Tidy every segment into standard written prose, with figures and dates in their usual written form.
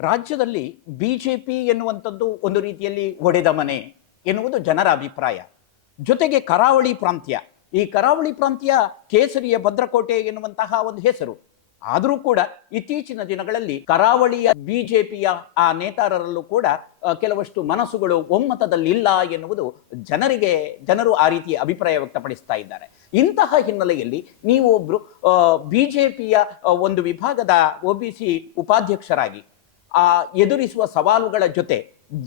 ರಾಜ್ಯದಲ್ಲಿ ಬಿಜೆಪಿ ಎನ್ನುವಂಥದ್ದು ಒಂದು ರೀತಿಯಲ್ಲಿ ಒಡೆದ ಮನೆ ಎನ್ನುವುದು ಜನರ ಅಭಿಪ್ರಾಯ. ಜೊತೆಗೆ ಕರಾವಳಿ ಪ್ರಾಂತ್ಯ, ಈ ಕರಾವಳಿ ಪ್ರಾಂತ್ಯ ಕೇಸರಿಯ ಭದ್ರಕೋಟೆ ಎನ್ನುವಂತಹ ಒಂದು ಹೆಸರು. ಆದರೂ ಕೂಡ ಇತ್ತೀಚಿನ ದಿನಗಳಲ್ಲಿ ಕರಾವಳಿಯ ಬಿಜೆಪಿಯ ಆ ನೇತಾರರಲ್ಲೂ ಕೂಡ ಕೆಲವಷ್ಟು ಮನಸ್ಸುಗಳು ಒಮ್ಮತದಲ್ಲಿಲ್ಲ ಎನ್ನುವುದು ಜನರು ಆ ರೀತಿಯ ಅಭಿಪ್ರಾಯ ವ್ಯಕ್ತಪಡಿಸ್ತಾ ಇದ್ದಾರೆ. ಇಂತಹ ಹಿನ್ನೆಲೆಯಲ್ಲಿ ನೀವು ಒಬ್ರು ಬಿಜೆಪಿಯ ಒಂದು ವಿಭಾಗದ ಒಬಿಸಿ ಉಪಾಧ್ಯಕ್ಷರಾಗಿ ಎದುರಿಸುವ ಸವಾಲುಗಳ ಜೊತೆ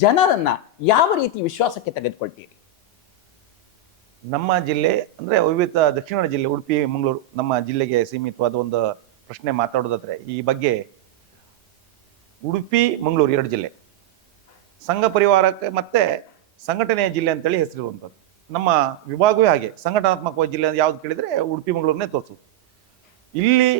ಜನರನ್ನ ಯಾವ ರೀತಿ ವಿಶ್ವಾಸಕ್ಕೆ ತೆಗೆದುಕೊಳ್ತೀರಿ? ನಮ್ಮ ಜಿಲ್ಲೆ ಅಂದರೆ ವಿವಿಧ ದಕ್ಷಿಣ ಕನ್ನಡ ಜಿಲ್ಲೆ, ಉಡುಪಿ, ಮಂಗಳೂರು ನಮ್ಮ ಜಿಲ್ಲೆಗೆ ಸೀಮಿತವಾದ ಒಂದು ಪ್ರಶ್ನೆ ಮಾತಾಡೋದಾದ್ರೆ, ಈ ಬಗ್ಗೆ ಉಡುಪಿ, ಮಂಗಳೂರು ಎರಡು ಜಿಲ್ಲೆ ಸಂಘ ಪರಿವಾರಕ್ಕೆ ಮತ್ತೆ ಸಂಘಟನೆಯ ಜಿಲ್ಲೆ ಅಂತೇಳಿ ಹೆಸರಿರುವಂಥದ್ದು. ನಮ್ಮ ವಿಭಾಗವೇ ಹಾಗೆ ಸಂಘಟನಾತ್ಮಕವಾದ ಜಿಲ್ಲೆ ಯಾವ್ದು ಕೇಳಿದರೆ ಉಡುಪಿ ಮಂಗಳೂರನ್ನೇ ತೋರಿಸೋದು. ಇಲ್ಲಿ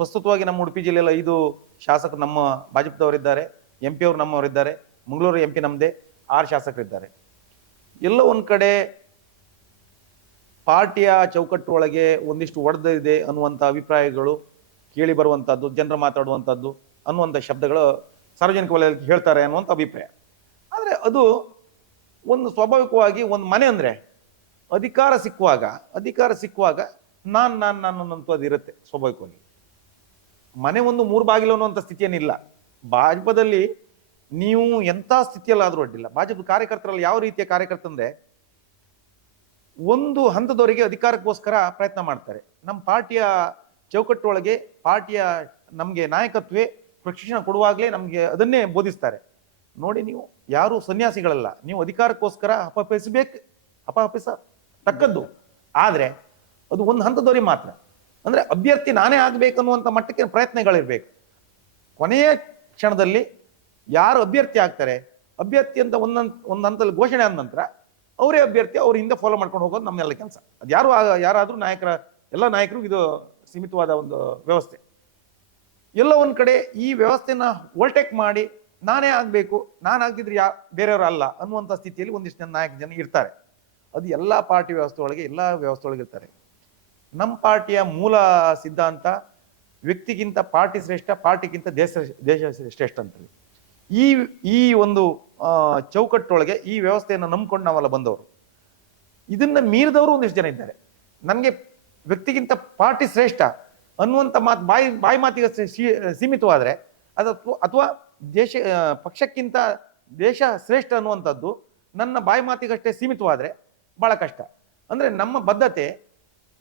ಪ್ರಸ್ತುತವಾಗಿ ನಮ್ಮ ಉಡುಪಿ ಜಿಲ್ಲೆಯಲ್ಲಿ 5 ಶಾಸಕರು ನಮ್ಮ ಭಾಜಪದವರಿದ್ದಾರೆ, MP ಅವರು ನಮ್ಮವರಿದ್ದಾರೆ, ಮಂಗಳೂರು MP ನಮ್ಮದೇ, 6 ಶಾಸಕರಿದ್ದಾರೆ. ಎಲ್ಲ ಒಂದು ಕಡೆ ಪಾರ್ಟಿಯ ಚೌಕಟ್ಟು ಒಳಗೆ ಒಂದಿಷ್ಟು ಒಡೆದಿದೆ ಅನ್ನುವಂಥ ಅಭಿಪ್ರಾಯಗಳು ಕೇಳಿ ಬರುವಂಥದ್ದು, ಜನರು ಮಾತಾಡುವಂಥದ್ದು ಅನ್ನುವಂಥ ಶಬ್ದಗಳು ಸಾರ್ವಜನಿಕ ವಲಯದಲ್ಲಿ ಹೇಳ್ತಾರೆ ಅನ್ನುವಂಥ ಅಭಿಪ್ರಾಯ. ಆದರೆ ಅದು ಒಂದು ಸ್ವಾಭಾವಿಕವಾಗಿ ಒಂದು ಮನೆ ಅಂದರೆ ಅಧಿಕಾರ ಸಿಕ್ಕುವಾಗ ನಾನು ಅನ್ನೋಂಥದ್ದು ಇರುತ್ತೆ ಸ್ವಾಭಾವಿಕವಾಗಿ. ಮನೆ ಒಂದು 3 ಬಾಗಿಲು ಅನ್ನುವಂಥ ಸ್ಥಿತಿಯೇನಿಲ್ಲ. ಭಾಜಪದಲ್ಲಿ ನೀವು ಎಂಥ ಸ್ಥಿತಿಯಲ್ಲಾದರೂ ಅಡ್ಡಿಲ್ಲ. ಭಾಜಪ ಕಾರ್ಯಕರ್ತರಲ್ಲಿ ಯಾವ ರೀತಿಯ ಕಾರ್ಯಕರ್ತ ಅಂದರೆ ಒಂದು ಹಂತದವರೆಗೆ ಅಧಿಕಾರಕ್ಕೋಸ್ಕರ ಪ್ರಯತ್ನ ಮಾಡ್ತಾರೆ. ನಮ್ಮ ಪಾರ್ಟಿಯ ಚೌಕಟ್ಟೊಳಗೆ ಪಾರ್ಟಿಯ ನಮಗೆ ನಾಯಕತ್ವೇ ಪ್ರಶಿಕ್ಷಣ ಕೊಡುವಾಗಲೇ ನಮಗೆ ಅದನ್ನೇ ಬೋಧಿಸ್ತಾರೆ. ನೋಡಿ, ನೀವು ಯಾರು ಸನ್ಯಾಸಿಗಳಲ್ಲ, ನೀವು ಅಧಿಕಾರಕ್ಕೋಸ್ಕರ ಅಪಹಪಿಸತಕ್ಕದ್ದು. ಆದರೆ ಅದು ಒಂದು ಹಂತದವರಿಗೆ ಮಾತ್ರ. ಅಂದರೆ ಅಭ್ಯರ್ಥಿ ನಾನೇ ಆಗಬೇಕನ್ನುವಂಥ ಮಟ್ಟಕ್ಕೆ ಪ್ರಯತ್ನಗಳಿರ್ಬೇಕು. ಕೊನೆಯ ಕ್ಷಣದಲ್ಲಿ ಯಾರು ಅಭ್ಯರ್ಥಿ ಆಗ್ತಾರೆ, ಅಭ್ಯರ್ಥಿ ಅಂತ ಒಂದು ಹಂತದಲ್ಲಿ ಘೋಷಣೆ ಆದ ನಂತರ ಅವರೇ ಅಭ್ಯರ್ಥಿ, ಅವ್ರ ಹಿಂದೆ ಫಾಲೋ ಮಾಡ್ಕೊಂಡು ಹೋಗೋದು ನಮ್ಮೆಲ್ಲ ಕೆಲಸ. ಅದು ಯಾರಾದರೂ ಎಲ್ಲ ನಾಯಕರು ಇದು ಸೀಮಿತವಾದ ಒಂದು ವ್ಯವಸ್ಥೆ. ಎಲ್ಲ ಒಂದು ಕಡೆ ಈ ವ್ಯವಸ್ಥೆನ ಓವರ್ಟೇಕ್ ಮಾಡಿ ನಾನೇ ಆಗಬೇಕು, ನಾನು ಆಗಿದ್ರೆ ಬೇರೆಯವರು ಅಲ್ಲ ಅನ್ನುವಂಥ ಸ್ಥಿತಿಯಲ್ಲಿ ಒಂದಿಷ್ಟು ಜನ ಇರ್ತಾರೆ. ಅದು ಎಲ್ಲ ಪಾರ್ಟಿ ವ್ಯವಸ್ಥೆ ಒಳಗೆ ಇರ್ತಾರೆ. ನಮ್ಮ ಪಾರ್ಟಿಯ ಮೂಲ ಸಿದ್ಧಾಂತ ವ್ಯಕ್ತಿಗಿಂತ ಪಾರ್ಟಿ ಶ್ರೇಷ್ಠ, ಪಾರ್ಟಿಗಿಂತ ದೇಶ ಶ್ರೇಷ್ಠ ಅಂತೇಳಿ. ಈ ಒಂದು ಚೌಕಟ್ಟೊಳಗೆ ಈ ವ್ಯವಸ್ಥೆಯನ್ನು ನಂಬ್ಕೊಂಡು ನಾವೆಲ್ಲ ಬಂದವರು. ಇದನ್ನ ಮೀರಿದವರು ಒಂದಿಷ್ಟು ಜನ ಇದ್ದಾರೆ. ನನಗೆ ವ್ಯಕ್ತಿಗಿಂತ ಪಾರ್ಟಿ ಶ್ರೇಷ್ಠ ಅನ್ನುವಂಥ ಬಾಯಿ ಮಾತಿಗೆ ಸೀಮಿತವಾದರೆ ಅಥವಾ ಪಕ್ಷಕ್ಕಿಂತ ದೇಶ ಶ್ರೇಷ್ಠ ಅನ್ನುವಂಥದ್ದು ನನ್ನ ಬಾಯಿ ಮಾತಿಗಷ್ಟೇ ಸೀಮಿತವಾದರೆ ಬಹಳ ಕಷ್ಟ. ಅಂದರೆ ನಮ್ಮ ಬದ್ಧತೆ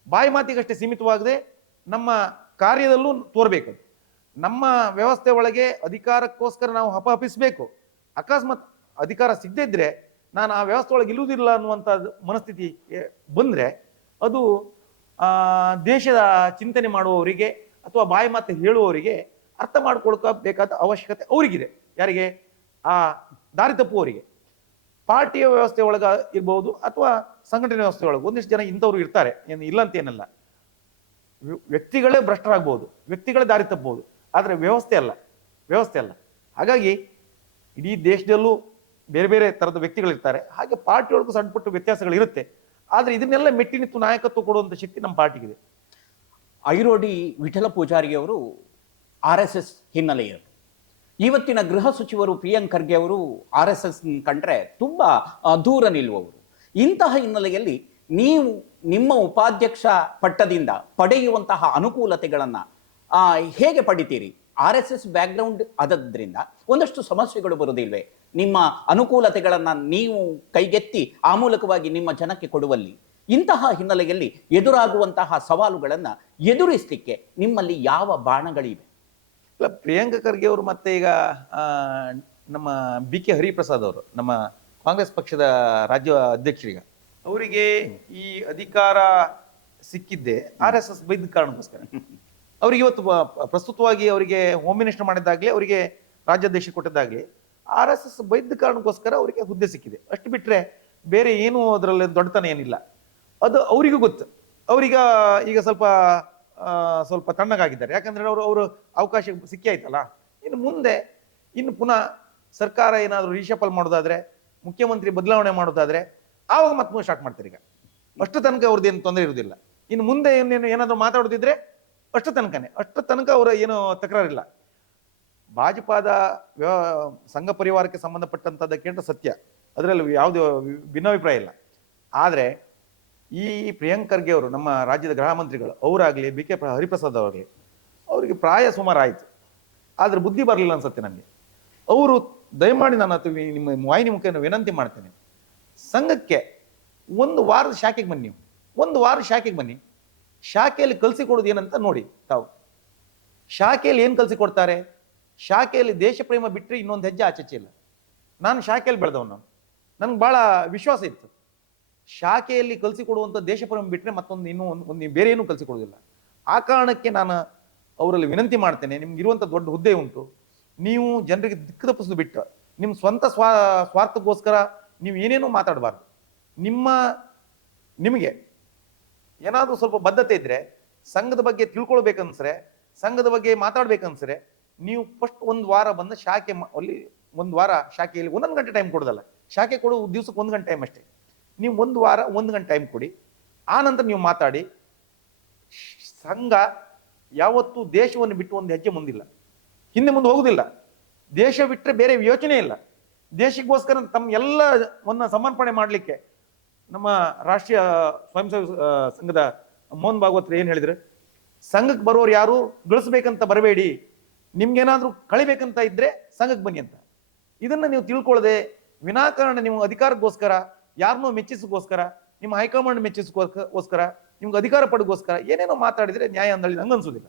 ಬಾಯಿ ಮಾತಿಗಷ್ಟೇ ಸೀಮಿತವಾಗದೆ ನಮ್ಮ ಕಾರ್ಯದಲ್ಲೂ ತೋರ್ಬೇಕು. ನಮ್ಮ ವ್ಯವಸ್ಥೆ ಒಳಗೆ ಅಧಿಕಾರಕ್ಕೋಸ್ಕರ ನಾವು ಹಪಹಪಿಸಬೇಕು. ಅಕಸ್ಮಾತ್ ಅಧಿಕಾರ ಸಿಗದೇ ಇದ್ರೆ ನಾನು ಆ ವ್ಯವಸ್ಥೆ ಒಳಗೆ ಇಲ್ಲುವುದಿಲ್ಲ ಅನ್ನುವಂಥ ಮನಸ್ಥಿತಿ ಬಂದರೆ ಅದು ದೇಶದ ಚಿಂತನೆ ಮಾಡುವವರಿಗೆ ಅಥವಾ ಬಾಯಿ ಮಾತು ಹೇಳುವವರಿಗೆ ಅರ್ಥ ಮಾಡ್ಕೊಳ್ಬೇಕಾದ ಅವಶ್ಯಕತೆ ಅವರಿಗಿದೆ. ಯಾರಿಗೆ? ಆ ದಾರಿ ತಪ್ಪುವವರಿಗೆ. ಪಾರ್ಟಿಯ ವ್ಯವಸ್ಥೆ ಒಳಗೆ ಇರ್ಬೋದು ಅಥವಾ ಸಂಘಟನೆ ವ್ಯವಸ್ಥೆ ಒಳಗೆ ಒಂದಿಷ್ಟು ಜನ ಇಂಥವ್ರು ಇರ್ತಾರೆ, ಇಲ್ಲ ಅಂತ ಏನಲ್ಲ. ವ್ಯಕ್ತಿಗಳೇ ಭ್ರಷ್ಟರಾಗ್ಬೋದು, ವ್ಯಕ್ತಿಗಳೇ ದಾರಿ ತಪ್ಪಬಹುದು, ಆದರೆ ವ್ಯವಸ್ಥೆ ಅಲ್ಲ. ಹಾಗಾಗಿ ಇಡೀ ದೇಶದಲ್ಲೂ ಬೇರೆ ಬೇರೆ ಥರದ ವ್ಯಕ್ತಿಗಳಿರ್ತಾರೆ. ಹಾಗೆ ಪಾರ್ಟಿ ಒಳಗೂ ಸಣ್ಣ ಪುಟ್ಟ ವ್ಯತ್ಯಾಸಗಳಿರುತ್ತೆ. ಆದರೆ ಇದನ್ನೆಲ್ಲ ಮೆಟ್ಟಿ ನಿಂತು ನಾಯಕತ್ವ ಕೊಡುವಂಥ ಶಕ್ತಿ ನಮ್ಮ ಪಾರ್ಟಿಗಿದೆ. ಐರೋಡಿ ವಿಠಲ ಪೂಜಾರಿಯವರು RSS ಹಿನ್ನೆಲೆಯವರು. ಇವತ್ತಿನ ಗೃಹ ಸಚಿವರು ಪ್ರಿಯಾಂಕ್ ಖರ್ಗೆ ಅವರು RSS ಕಂಡ್ರೆ ತುಂಬಾ ದೂರ ನಿಲ್ಲುವವರು. ಇಂತಹ ಹಿನ್ನೆಲೆಯಲ್ಲಿ ನೀವು ನಿಮ್ಮ ಉಪಾಧ್ಯಕ್ಷ ಪಟ್ಟದಿಂದ ಪಡೆಯುವಂತಹ ಅನುಕೂಲತೆಗಳನ್ನ ಹೇಗೆ ಪಡಿತೀರಿ? RSS ಬ್ಯಾಕ್ಗ್ರೌಂಡ್ ಆದದ್ರಿಂದ ಒಂದಷ್ಟು ಸಮಸ್ಯೆಗಳು ಬರುವುದಿಲ್ವೇ? ನಿಮ್ಮ ಅನುಕೂಲತೆಗಳನ್ನ ನೀವು ಕೈಗೆತ್ತಿ ಆ ಮೂಲಕವಾಗಿ ನಿಮ್ಮ ಜನಕ್ಕೆ ಕೊಡುವಲ್ಲಿ ಇಂತಹ ಹಿನ್ನೆಲೆಯಲ್ಲಿ ಎದುರಾಗುವಂತಹ ಸವಾಲುಗಳನ್ನ ಎದುರಿಸಲಿಕ್ಕೆ ನಿಮ್ಮಲ್ಲಿ ಯಾವ ಬಾಣಗಳಿವೆ? ಇಲ್ಲ, ಪ್ರಿಯಾಂಕ ಖರ್ಗೆ ಅವರು ಮತ್ತೆ ಈಗ ನಮ್ಮ BK ಹರಿಪ್ರಸಾದ್ ಅವರು, ನಮ್ಮ ಕಾಂಗ್ರೆಸ್ ಪಕ್ಷದ ರಾಜ್ಯ ಅಧ್ಯಕ್ಷರೀಗ, ಅವರಿಗೆ ಈ ಅಧಿಕಾರ ಸಿಕ್ಕಿದ್ದೆ RSS ಬೈದ ಕಾರಣಕ್ಕೋಸ್ಕರ. ಅವ್ರಿಗೆ ಇವತ್ತು ಪ್ರಸ್ತುತವಾಗಿ ಅವರಿಗೆ ಹೋಮ್ ಮಿನಿಸ್ಟರ್ ಮಾಡಿದ್ದಾಗಲೇ, ಅವರಿಗೆ ರಾಜ್ಯಾಧ್ಯಕ್ಷ ಕೊಟ್ಟಿದ್ದಾಗಲೇ RSS ಬೈದ ಕಾರಣಕ್ಕೋಸ್ಕರ ಅವರಿಗೆ ಹುದ್ದೆ ಸಿಕ್ಕಿದೆ. ಅಷ್ಟು ಬಿಟ್ಟರೆ ಬೇರೆ ಏನು ಅದರಲ್ಲಿ ದೊಡ್ಡತನ ಏನಿಲ್ಲ. ಅದು ಅವರಿಗೂ ಗೊತ್ತು. ಈಗ ಸ್ವಲ್ಪ ತಣ್ಣಗಾಗಿದ್ದಾರೆ. ಯಾಕಂದ್ರೆ ಅವರು ಅವಕಾಶ ಸಿಕ್ಕಿ ಆಯ್ತಲ್ಲ. ಇನ್ನು ಪುನಃ ಸರ್ಕಾರ ಏನಾದರೂ ರೀಶಫಲ್ ಮಾಡೋದಾದ್ರೆ, ಮುಖ್ಯಮಂತ್ರಿ ಬದಲಾವಣೆ ಮಾಡೋದಾದ್ರೆ ಆವಾಗ ಮತ್ತೆ ಸ್ಟಾರ್ಟ್ ಮಾಡ್ತಾರೆ. ಈಗ ಅಷ್ಟು ತನಕ ಅವ್ರದ್ದೇನು ತೊಂದರೆ ಇರುವುದಿಲ್ಲ. ಇನ್ನು ಮುಂದೆ ಏನಾದರೂ ಮಾತಾಡೋದಿದ್ರೆ ಅಷ್ಟು ತನಕ ಅವರ ಏನು ತಕರಾರಿಲ್ಲ. ಭಾಜಪಾದ ಸಂಘ ಪರಿವಾರಕ್ಕೆ ಸಂಬಂಧಪಟ್ಟಂಥದ್ದಕ್ಕೆ ಸತ್ಯ, ಅದರಲ್ಲಿ ಯಾವುದೇ ಭಿನ್ನಾಭಿಪ್ರಾಯ ಇಲ್ಲ. ಆದರೆ ಈ ಪ್ರಿಯಾಂಕ್ ಖರ್ಗೆ ಅವರು, ನಮ್ಮ ರಾಜ್ಯದ ಗೃಹ ಮಂತ್ರಿಗಳು ಅವರಾಗಲಿ, ಬಿ ಕೆ ಹರಿಪ್ರಸಾದ್ ಅವರಾಗಲಿ, ಅವರಿಗೆ ಪ್ರಾಯ ಸುಮಾರು ಆಯಿತು, ಆದರೆ ಬುದ್ಧಿ ಬರಲಿಲ್ಲ ಅನ್ಸುತ್ತೆ ನನಗೆ. ಅವರು ದಯಮಾಡಿ ನಾನು ನಿಮ್ಮ ವಾಹಿನಿ ಮುಖೇನ ವಿನಂತಿ ಮಾಡ್ತೇನೆ, ಸಂಘಕ್ಕೆ ಒಂದು ವಾರದ ಶಾಖೆಗೆ ಬನ್ನಿ. ನೀವು ಒಂದು ವಾರ ಶಾಖೆಗೆ ಬನ್ನಿ, ಶಾಖೆಯಲ್ಲಿ ಕಲಿಸಿಕೊಡೋದು ಏನಂತ ನೋಡಿ. ತಾವು ಶಾಖೆಯಲ್ಲಿ ಏನು ಕಲಿಸಿಕೊಡ್ತಾರೆ? ಶಾಖೆಯಲ್ಲಿ ದೇಶ ಪ್ರೇಮ ಬಿಟ್ಟರೆ ಇನ್ನೊಂದು ಹೆಜ್ಜೆ ಆಚೆಚೆ ಇಲ್ಲ. ನಾನು ಶಾಖೆಯಲ್ಲಿ ಬೆಳೆದವನು, ನನಗೆ ಭಾಳ ವಿಶ್ವಾಸ ಇತ್ತು. ಶಾಖೆಯಲ್ಲಿ ಕಲಿಸಿಕೊಡುವಂಥ ದೇಶ ಪ್ರೇಮ ಬಿಟ್ಟರೆ ಮತ್ತೊಂದು ಒಂದು ಬೇರೆ ಏನೂ ಕಲಿಸಿಕೊಡೋದಿಲ್ಲ. ಆ ಕಾರಣಕ್ಕೆ ನಾನು ಅವರಲ್ಲಿ ವಿನಂತಿ ಮಾಡ್ತೇನೆ, ನಿಮ್ಗೆ ಇರುವಂಥ ದೊಡ್ಡ ಹುದ್ದೆ ಉಂಟು, ನೀವು ಜನರಿಗೆ ದಿಕ್ಕು ತಪ್ಪಿಸೋದು ಬಿಟ್ಟು ನಿಮ್ಮ ಸ್ವಂತ ಸ್ವಾರ್ಥಕ್ಕೋಸ್ಕರ ನೀವು ಏನೇನೋ ಮಾತಾಡಬಾರ್ದು. ನಿಮಗೆ ಏನಾದರೂ ಸ್ವಲ್ಪ ಬದ್ಧತೆ ಇದ್ರೆ, ಸಂಘದ ಬಗ್ಗೆ ತಿಳ್ಕೊಳ್ಬೇಕನ್ಸ್ರೆ, ಸಂಘದ ಬಗ್ಗೆ ಮಾತಾಡ್ಬೇಕನ್ಸ್ರೆ, ನೀವು ಫಸ್ಟ್ ಒಂದು ವಾರ ಬಂದು ಶಾಖೆ ಅಲ್ಲಿ ಒಂದು ವಾರ ಶಾಖೆಯಲ್ಲಿ 1 ಗಂಟೆ ಟೈಮ್ ಕೊಡೋದಲ್ಲ, ಶಾಖೆ ಕೊಡೋ ದಿವ್ಸಕ್ಕೆ 1 ಗಂಟೆ ಟೈಮ್ ಅಷ್ಟೇ. ನೀವು ಒಂದು ವಾರ 1 ಗಂಟೆ ಟೈಮ್ ಕೊಡಿ, ಆ ನಂತರ ನೀವು ಮಾತಾಡಿ. ಸಂಘ ಯಾವತ್ತೂ ದೇಶವನ್ನು ಬಿಟ್ಟು ಒಂದು ಹೆಜ್ಜೆ ಮುಂದಿಲ್ಲ, ಹಿಂದೆ ಮುಂದೆ ಹೋಗುದಿಲ್ಲ. ದೇಶ ಬಿಟ್ಟರೆ ಬೇರೆ ಯೋಚನೆ ಇಲ್ಲ. ದೇಶಕ್ಕೋಸ್ಕರ ತಮ್ಮ ಎಲ್ಲವನ್ನ ಸಮರ್ಪಣೆ ಮಾಡಲಿಕ್ಕೆ ನಮ್ಮ ರಾಷ್ಟ್ರೀಯ ಸ್ವಯಂ ಸೇವಕ ಸಂಘದ ಮೋಹನ್ ಭಾಗವತ್ರು ಏನು ಹೇಳಿದ್ರು, ಸಂಘಕ್ಕೆ ಬರೋರು ಯಾರು ಗಳಿಸ್ಬೇಕಂತ ಬರಬೇಡಿ, ನಿಮ್ಗೇನಾದ್ರೂ ಕಳಿಬೇಕಂತ ಇದ್ರೆ ಸಂಘಕ್ಕೆ ಬನ್ನಿ ಅಂತ. ಇದನ್ನ ನೀವು ತಿಳ್ಕೊಳ್ಳದೆ ವಿನಾಕಾರಣ ನೀವು ಅಧಿಕಾರಕ್ಕೋಸ್ಕರ, ಯಾರನ್ನೋ ಮೆಚ್ಚಿಸೋಸ್ಕರ, ನಿಮ್ಮ ಹೈಕಮಾಂಡ್ ಮೆಚ್ಚಿಸೋಸ್ಕರ, ನಿಮ್ಗೆ ಅಧಿಕಾರ ಪಡೆಗೋಸ್ಕರ ಏನೇನೋ ಮಾತಾಡಿದ್ರೆ ನ್ಯಾಯ ಅಂದಳಿ ನಂಗೆ ಅನ್ಸೋದಿಲ್ಲ.